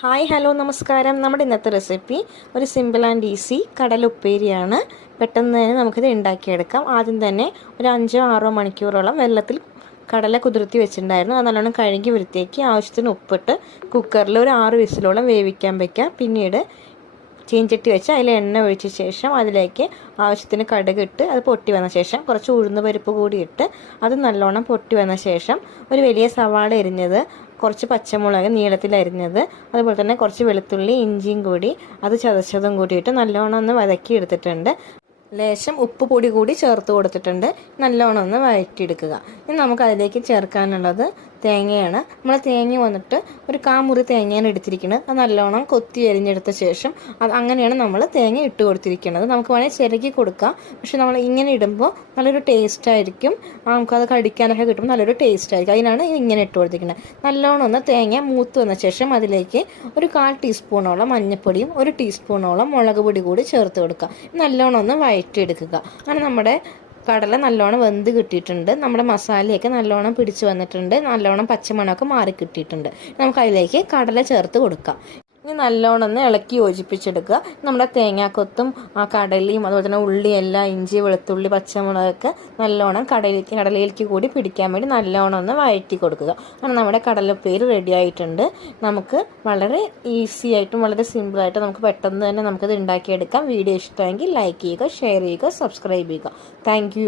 Hi hello നമസ്കാരം. നമ്മുടെ ഇന്നത്തെ റെസിപ്പി ഒരു സിമ്പിൾ ആൻഡ് ഈസി കടല ഉപ്പേരിയാണ്. പെട്ടെന്ന് തന്നെ നമുക്കിത് ഉണ്ടാക്കിയെടുക്കാം. ആദ്യം തന്നെ ഒരു അഞ്ചോ ആറോ മണിക്കൂറോളം വെള്ളത്തിൽ കടല കുതിർത്തി വെച്ചിട്ടുണ്ടായിരുന്നു. അത് നല്ലോണം കഴുകി വൃത്തിയാക്കി ആവശ്യത്തിന് ഉപ്പിട്ട് കുക്കറിൽ ഒരു ആറ് വിസിലോളം വേവിക്കാൻ വയ്ക്കാം പിന്നീട് ചീഞ്ചട്ടി വെച്ച് അതിൽ എണ്ണ ഒഴിച്ച ശേഷം അതിലേക്ക് ആവശ്യത്തിന് കടുക് ഇട്ട് അത് പൊട്ടി വന്ന ശേഷം കുറച്ച് ഉഴുന്ന് പരിപ്പ് കൂടി ഇട്ട് അത് നല്ലോണം പൊട്ടി വന്ന ശേഷം ഒരു വലിയ സവാള എരിഞ്ഞത് കുറച്ച് പച്ചമുളക് നീളത്തിൽ അരിഞ്ഞത് അതുപോലെ തന്നെ കുറച്ച് വെളുത്തുള്ളി ഇഞ്ചിയും കൂടി അത് ചതച്ചതും കൂടിയിട്ട് നല്ലോണം ഒന്ന് വതക്കി എടുത്തിട്ടുണ്ട്. ലേശം ഉപ്പ് പൊടി കൂടി ചേർത്ത് കൊടുത്തിട്ടുണ്ട്. നല്ലോണം ഒന്ന് വഴറ്റിയെടുക്കുക. ഇനി നമുക്ക് അതിലേക്ക് ചേർക്കാനുള്ളത് തേങ്ങയാണ്. നമ്മൾ തേങ്ങ വന്നിട്ട് ഒരു കാമുറി തേങ്ങയാണ് എടുത്തിരിക്കുന്നത് അത് നല്ലോണം കൊത്തി അരിഞ്ഞെടുത്ത ശേഷം അത് അങ്ങനെയാണ് നമ്മൾ തേങ്ങ ഇട്ട് കൊടുത്തിരിക്കുന്നത് നമുക്ക് വേണേൽ ചിരകി കൊടുക്കാം. പക്ഷെ നമ്മൾ ഇങ്ങനെ ഇടുമ്പോൾ നല്ലൊരു ടേസ്റ്റ് ആയിരിക്കും. നമുക്കത് കടിക്കാനൊക്കെ കിട്ടുമ്പോൾ നല്ലൊരു ടേസ്റ്റ് ആയിരിക്കും. അതിനാണ് ഇങ്ങനെ ഇട്ട് കൊടുത്തിരിക്കുന്നത് നല്ലോണം ഒന്ന് തേങ്ങ മൂത്ത് വന്ന ശേഷം അതിലേക്ക് ഒരു കാൽ ടീസ്പൂണോളം മഞ്ഞൾപ്പൊടിയും ഒരു ടീസ്പൂണോളം മുളക് പൊടി കൂടി ചേർത്ത് കൊടുക്കുക. നല്ലോണം ഒന്ന് വഴറ്റിയെടുക്കുക. അങ്ങനെ നമ്മുടെ കടല നല്ലോണം വെന്ത് കിട്ടിയിട്ടുണ്ട്. നമ്മുടെ മസാലയൊക്കെ നല്ലോണം പിടിച്ചു വന്നിട്ടുണ്ട്. നല്ലോണം പച്ചമണമൊക്കെ മാറി കിട്ടിയിട്ടുണ്ട്. നമുക്ക് അതിലേക്ക് കടല ചേർത്ത് കൊടുക്കാം. ഇനി നല്ലോണം ഒന്ന് ഇളക്കി യോജിപ്പിച്ചെടുക്കുക. നമ്മുടെ തേങ്ങാക്കൊത്തും ആ കടലയും അതുപോലെ തന്നെ ഉള്ളി എല്ലാം ഇഞ്ചി വെളുത്തുള്ളി പച്ചമുളകൊക്കെ നല്ലോണം കടലിലേക്ക് കടലയിലേക്ക് കൂടി പിടിക്കാൻ വേണ്ടി നല്ലോണം ഒന്ന് വഴറ്റി കൊടുക്കുക. അങ്ങനെ നമ്മുടെ കടലപ്പേര് റെഡി ആയിട്ടുണ്ട്. നമുക്ക് വളരെ ഈസി ആയിട്ടും വളരെ സിമ്പിളായിട്ടും നമുക്ക് പെട്ടെന്ന് തന്നെ നമുക്കത് ഉണ്ടാക്കിയെടുക്കാം. വീഡിയോ ഇഷ്ടമെങ്കിൽ ലൈക്ക് ചെയ്യുക ഷെയർ ചെയ്യുക സബ്സ്ക്രൈബ് ചെയ്യുക. താങ്ക്